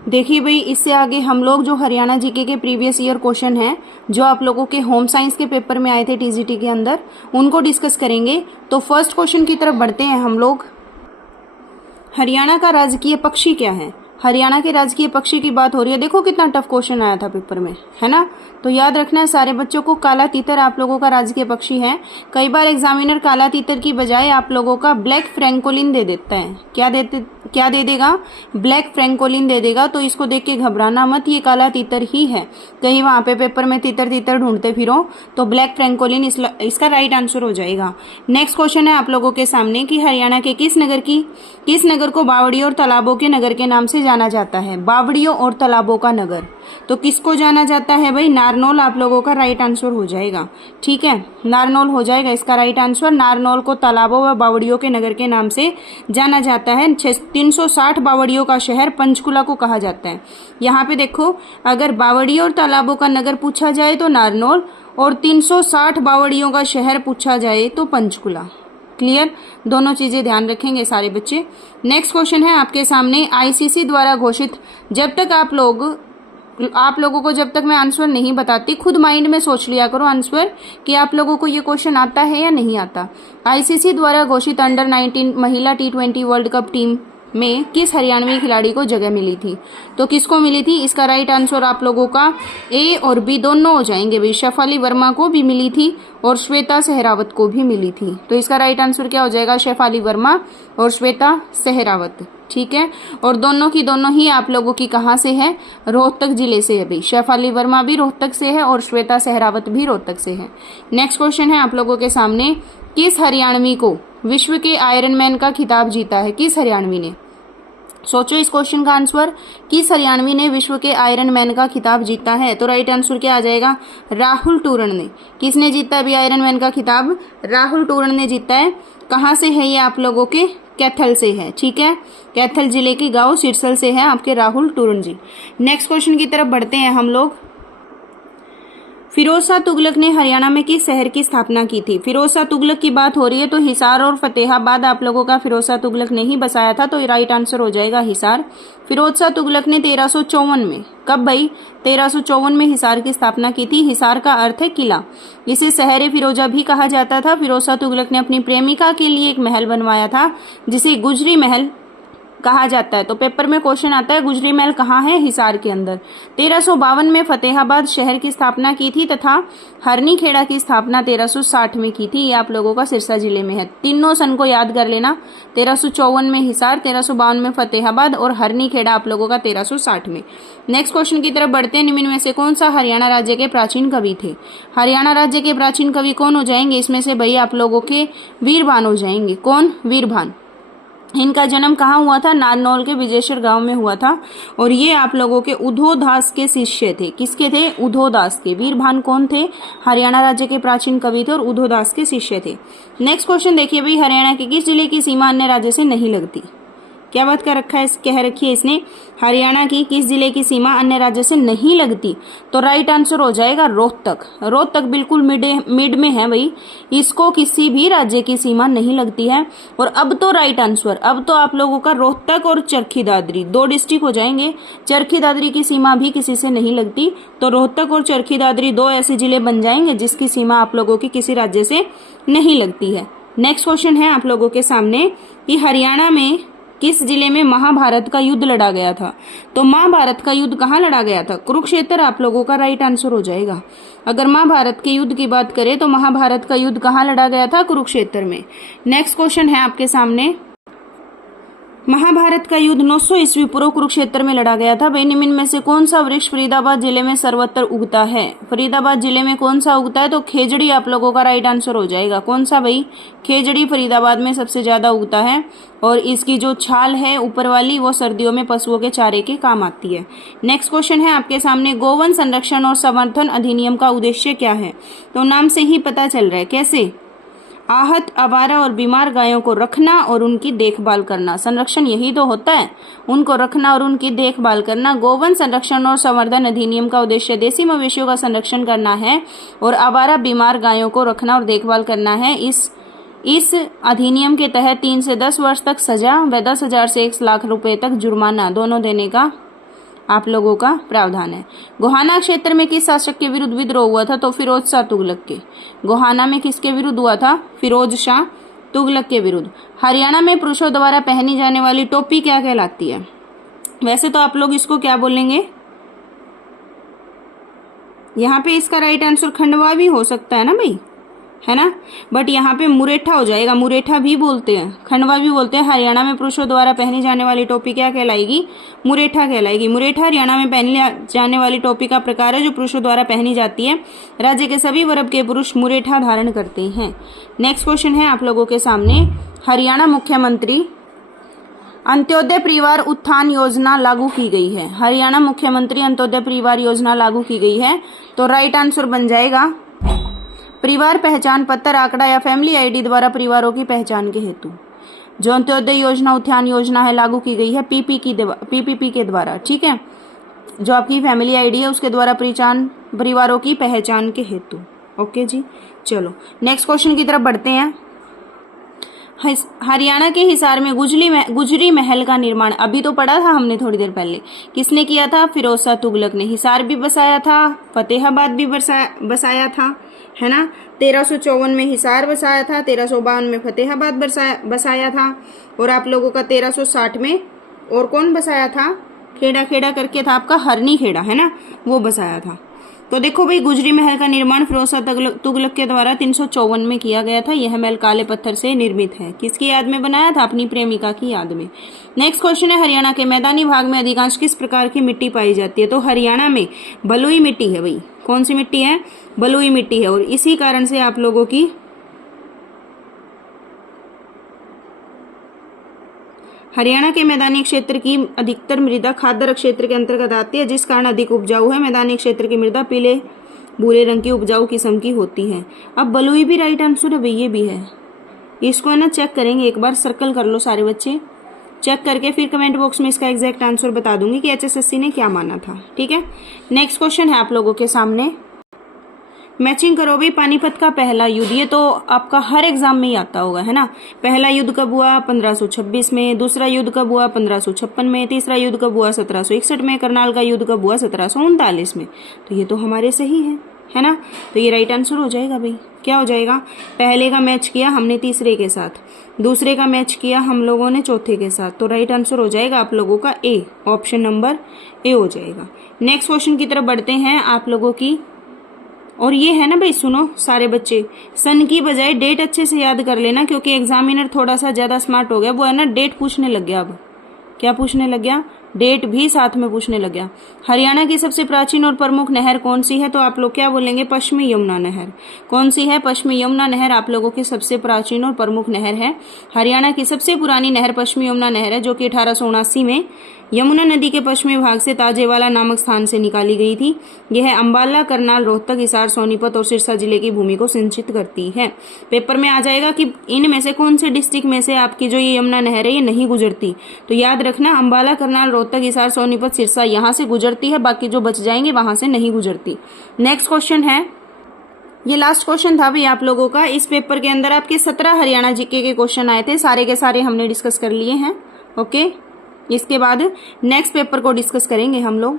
देखिए भाई, इससे आगे हम लोग जो हरियाणा जीके के प्रीवियस ईयर क्वेश्चन हैं जो आप लोगों के होम साइंस के पेपर में आए थे टीजीटी के अंदर, उनको डिस्कस करेंगे। तो फर्स्ट क्वेश्चन की तरफ बढ़ते हैं हम लोग। हरियाणा का राजकीय पक्षी क्या है? हरियाणा के राजकीय पक्षी की बात हो रही है। देखो कितना टफ क्वेश्चन आया था पेपर में, है ना। तो याद रखना है सारे बच्चों को, काला तीतर आप लोगों का राजकीय पक्षी है। कई बार एग्जामिनर काला तीतर की बजाय आप लोगों का ब्लैक फ्रैंकोलिन दे देता है। क्या दे देगा? ब्लैक फ्रैंकोलिन दे देगा। तो इसको देख के घबराना मत, ये काला तीतर ही है। कहीं वहां पे पेपर में तीतर तीतर ढूंढते फिरो तो ब्लैक फ्रैंकोलिन इसका राइट आंसर हो जाएगा। नेक्स्ट क्वेश्चन है आप लोगों के सामने कि हरियाणा के किस नगर को बावड़ियों और तालाबों के नगर के नाम से जाना जाता है? बावड़ियों और तालाबों का नगर। तो किसको जाना जाता है भाई? नारनौल आप लोगों का राइट आंसर हो जाएगा। ठीक है, नारनौल हो जाएगा इसका राइट आंसर। नारनौल को तालाबों व बावड़ियों के नगर के नाम से जाना जाता है। 360 बावड़ियों का शहर पंचकुला को कहा जाता है। यहाँ पे देखो, अगर बावड़ियों और तालाबों का नगर पूछा जाए तो नारनौल, और 360 बावड़ियों का शहर पूछा जाए तो पंचकुला। क्लियर? दोनों चीजें ध्यान रखेंगे सारे बच्चे। नेक्स्ट क्वेश्चन है आपके सामने, आईसीसी द्वारा घोषित, जब तक आप लोगों को जब तक मैं आंसर नहीं बताती, खुद माइंड में सोच लिया करो आंसर कि आप लोगों को ये क्वेश्चन आता है या नहीं आता। आईसीसी द्वारा घोषित अंडर 19 महिला T20 वर्ल्ड कप टीम में किस हरियाणवी खिलाड़ी को जगह मिली थी? तो किसको मिली थी? इसका राइट आंसर आप लोगों का ए और बी दोनों हो जाएंगे भाई। शेफाली वर्मा को भी मिली थी और श्वेता सहरावत को भी मिली थी। तो इसका राइट आंसर क्या हो जाएगा? शेफाली वर्मा और श्वेता सहरावत। ठीक है, और दोनों की दोनों ही आप लोगों की कहाँ से है? रोहतक जिले से है भाई। शेफाली वर्मा भी रोहतक से है और श्वेता सहरावत भी रोहतक से है। नेक्स्ट क्वेश्चन है आप लोगों के सामने, किस हरियाणवी को विश्व के आयरन मैन का खिताब जीता है? किस हरियाणवी ने? सोचो इस क्वेश्चन का आंसर, किस हरियाणवी ने विश्व के आयरन मैन का खिताब जीता है? तो राइट आंसर क्या आ जाएगा? राहुल टूरण ने। किसने जीता है आयरन मैन का खिताब? राहुल टूरण ने जीता है। कहाँ से है ये? आप लोगों के कैथल से है। ठीक है, कैथल जिले के गांव सिरसल से है आपके राहुल टूरण जी। नेक्स्ट क्वेश्चन की तरफ बढ़ते हैं हम लोग। फिरोज शाह तुगलक ने हरियाणा में किस शहर की स्थापना की थी? फिरोज शाह तुगलक की बात हो रही है तो हिसार और फतेहाबाद आप लोगों का फिरोज शाह तुगलक ने ही बसाया था। तो राइट आंसर हो जाएगा हिसार। फिरोज शाह तुगलक ने 1354 में, कब भाई? 1354 में हिसार की स्थापना की थी। हिसार का अर्थ है किला। इसे शहर फिरोजा भी कहा जाता था। फिरोज शाह तुगलक ने अपनी प्रेमिका के लिए एक महल बनवाया था जिसे गुजरी महल कहा जाता है। तो पेपर में क्वेश्चन आता है गुजरी महल कहाँ है? हिसार के अंदर। 1352 में फतेहाबाद शहर की स्थापना की थी तथा हरनी खेड़ा की स्थापना 1360 में की थी। ये आप लोगों का सिरसा जिले में है। तीनों सन को याद कर लेना, 1354 में हिसार, 1352 में फतेहाबाद और हरनी खेड़ा आप लोगों का 1360 में। नेक्स्ट क्वेश्चन की तरफ बढ़ते हैं। निम्न में से कौन सा हरियाणा राज्य के प्राचीन कवि थे? हरियाणा राज्य के प्राचीन कवि कौन हो जाएंगे? इसमें से भाई आप लोगों के वीरभान हो जाएंगे। कौन? वीरभान। इनका जन्म कहाँ हुआ था? नारनौल के विजेश्वर गांव में हुआ था और ये आप लोगों के उधोदास के शिष्य थे। किसके थे? उधोदास के। वीरभान कौन थे? हरियाणा राज्य के प्राचीन कवि थे और उधोदास के शिष्य थे। नेक्स्ट क्वेश्चन देखिए भाई, हरियाणा के किस जिले की सीमा अन्य राज्य से नहीं लगती? क्या बात कर रखा है, कह रखी है इसने, हरियाणा की किस जिले की सीमा अन्य राज्य से नहीं लगती? तो राइट आंसर हो जाएगा रोहतक। रोहतक बिल्कुल मिड में है भाई, इसको किसी भी राज्य की सीमा नहीं लगती है। और अब तो राइट आंसर, अब तो आप लोगों का रोहतक और चरखी दादरी दो डिस्ट्रिक्ट हो जाएंगे। चरखी दादरी की सीमा भी किसी से नहीं लगती, तो रोहतक और चरखी दादरी दो ऐसे जिले बन जाएंगे जिसकी सीमा आप लोगों की किसी राज्य से नहीं लगती है। नेक्स्ट क्वेश्चन है आप लोगों के सामने कि हरियाणा में किस जिले में महाभारत का युद्ध लड़ा गया था? तो महाभारत का युद्ध कहाँ लड़ा गया था? कुरुक्षेत्र आप लोगों का राइट आंसर हो जाएगा। अगर महाभारत के युद्ध की बात करें तो महाभारत का युद्ध कहाँ लड़ा गया था? कुरुक्षेत्र में। नेक्स्ट क्वेश्चन है आपके सामने, महाभारत का युद्ध 900 ईस्वी पूर्व कुरुक्षेत्र में लड़ा गया था। भाई निम्न में से कौन सा वृक्ष फरीदाबाद जिले में सर्वत्र उगता है? फरीदाबाद जिले में कौन सा उगता है? तो खेजड़ी आप लोगों का राइट आंसर हो जाएगा। कौन सा भाई? खेजड़ी फरीदाबाद में सबसे ज्यादा उगता है और इसकी जो छाल है ऊपर वाली वो सर्दियों में पशुओं के चारे के काम आती है। नेक्स्ट क्वेश्चन है आपके सामने, गौवन संरक्षण और संवर्धन अधिनियम का उद्देश्य क्या है? तो नाम से ही पता चल रहा है। कैसे? आहत, आवारा और बीमार गायों को रखना और उनकी देखभाल करना। संरक्षण यही तो होता है, उनको रखना और उनकी देखभाल करना। गोवन संरक्षण और संवर्धन अधिनियम का उद्देश्य देसी मवेशियों का संरक्षण करना है और आवारा बीमार गायों को रखना और देखभाल करना है। इस अधिनियम के तहत 3 से 10 वर्ष तक सजा व 10,000 से 1 लाख रुपए तक जुर्माना दोनों देने का आप लोगों का प्रावधान है। गोहाना क्षेत्र में किस शासक के विरुद्ध विद्रोह हुआ था? तो फिरोज शाह तुगलक के। गोहाना में किसके विरुद्ध हुआ था? फिरोज शाह तुगलक के विरुद्ध। हरियाणा में पुरुषों द्वारा पहनी जाने वाली टोपी क्या कहलाती है? वैसे तो आप लोग इसको क्या बोलेंगे? यहाँ पे इसका राइट आंसर खंडवा भी हो सकता है ना भाई, है ना, बट यहाँ पे मुरेठा हो जाएगा। मुरेठा भी बोलते हैं, खंडवा भी बोलते हैं। हरियाणा में पुरुषों द्वारा पहनी जाने वाली टोपी क्या कहलाएगी? मुरेठा कहलाएगी। मुरेठा हरियाणा में पहनी जाने वाली टोपी का प्रकार है जो पुरुषों द्वारा पहनी जाती है। राज्य के सभी वर्ग के पुरुष मुरेठा धारण करते हैं। नेक्स्ट क्वेश्चन है आप लोगों के सामने, हरियाणा मुख्यमंत्री अंत्योदय परिवार उत्थान योजना लागू की गई है। हरियाणा मुख्यमंत्री अंत्योदय परिवार योजना लागू की गई है, तो राइट आंसर बन जाएगा परिवार पहचान पत्र, आंकड़ा या फैमिली आईडी द्वारा परिवारों की पहचान के हेतु। जो अंत्योदय योजना उत्थान योजना है लागू की गई है पीपीपी के द्वारा, ठीक है। जो आपकी फैमिली आईडी है उसके द्वारा परिवारों की पहचान के हेतु। ओके जी, चलो नेक्स्ट क्वेश्चन की तरफ बढ़ते हैं। हरियाणा के हिसार में गुजरी महल का निर्माण अभी तो पढ़ा था हमने थोड़ी देर पहले, किसने किया था? फिरोज शाह तुगलक ने। हिसार भी बसाया था, फतेहाबाद भी बसाया था, है ना। 1354 में हिसार बसाया था, 1352 में फतेहाबाद बसाया था, और आप लोगों का 1360 में और कौन बसाया था? खेड़ा करके था आपका, हरनी खेड़ा, है ना, वो बसाया था। तो देखो भाई, गुजरी महल का निर्माण फिरोज शाह तुगलक के द्वारा 354 में किया गया था। यह महल काले पत्थर से निर्मित है। किसकी याद में बनाया था? अपनी प्रेमिका की याद में। नेक्स्ट क्वेश्चन है, हरियाणा के मैदानी भाग में अधिकांश किस प्रकार की मिट्टी पाई जाती है? तो हरियाणा में बलुई मिट्टी है भाई। कौन सी मिट्टी है? बलुई मिट्टी है, और इसी कारण से आप लोगों की हरियाणा के मैदानी क्षेत्र की अधिकतर मृदा खाद्य क्षेत्र के अंतर्गत आती है, जिस कारण अधिक उपजाऊ है। मैदानी क्षेत्र की मृदा पीले भूरे रंग की उपजाऊ किस्म की होती है। अब बलुई भी राइट आंसर है भाई, ये भी है। इसको है ना चेक करेंगे, एक बार सर्कल कर लो सारे बच्चे, चेक करके फिर कमेंट बॉक्स में इसका एग्जैक्ट आंसर बता दूंगी कि HSSC ने क्या माना था, ठीक है। नेक्स्ट क्वेश्चन है आप लोगों के सामने, मैचिंग करो भी। पानीपत का पहला युद्ध, ये तो आपका हर एग्जाम में ही आता होगा, है ना। पहला युद्ध कब हुआ? 1526 में। दूसरा युद्ध कब हुआ? 1556 में। तीसरा युद्ध कब हुआ? 1761 में। करनाल का युद्ध कब हुआ? 1739 में। तो ये तो हमारे सही है ना। तो ये राइट आंसर हो जाएगा भाई। क्या हो जाएगा? पहले का मैच किया हमने तीसरे के साथ, दूसरे का मैच किया हम लोगों ने चौथे के साथ, तो राइट आंसर हो जाएगा आप लोगों का ए, ऑप्शन नंबर ए हो जाएगा। नेक्स्ट क्वेश्चन की तरफ बढ़ते हैं आप लोगों की, और ये है ना भाई, सुनो सारे बच्चे, सन की बजाय डेट अच्छे से याद कर लेना, क्योंकि एग्जामिनर थोड़ा सा ज्यादा स्मार्ट हो गया, वो है ना डेट पूछने लग गया। अब क्या पूछने लग गया? डेट भी साथ में पूछने लग गया। हरियाणा की सबसे प्राचीन और प्रमुख नहर कौन सी है? तो आप लोग क्या बोलेंगे? पश्चिमी यमुना नहर। कौन सी है? पश्चिमी यमुना नहर आप लोगों की सबसे प्राचीन और प्रमुख नहर है। हरियाणा की सबसे पुरानी नहर पश्चिमी यमुना नहर है, जो कि 1879 में यमुना नदी के पश्चिमी भाग से ताजेवाला नामक स्थान से निकाली गई थी। यह अंबाला, करनाल, रोहतक, हिसार, सोनीपत और सिरसा जिले की भूमि को सिंचित करती है। पेपर में आ जाएगा कि इनमें से कौन से डिस्ट्रिक्ट में से आपकी जो ये यमुना नहर है ये नहीं गुजरती, तो याद रखना अंबाला, करनाल, रोहतक, हिसार, सोनीपत, सिरसा यहाँ से गुजरती है, बाकी जो बच जाएंगे वहां से नहीं गुजरती। नेक्स्ट क्वेश्चन है, ये लास्ट क्वेश्चन था भी आप लोगों का। इस पेपर के अंदर आपके 17 हरियाणा जीके के क्वेश्चन आए थे, सारे के सारे हमने डिस्कस कर लिए हैं। ओके, इसके बाद नेक्स्ट पेपर को डिस्कस करेंगे हम लोग।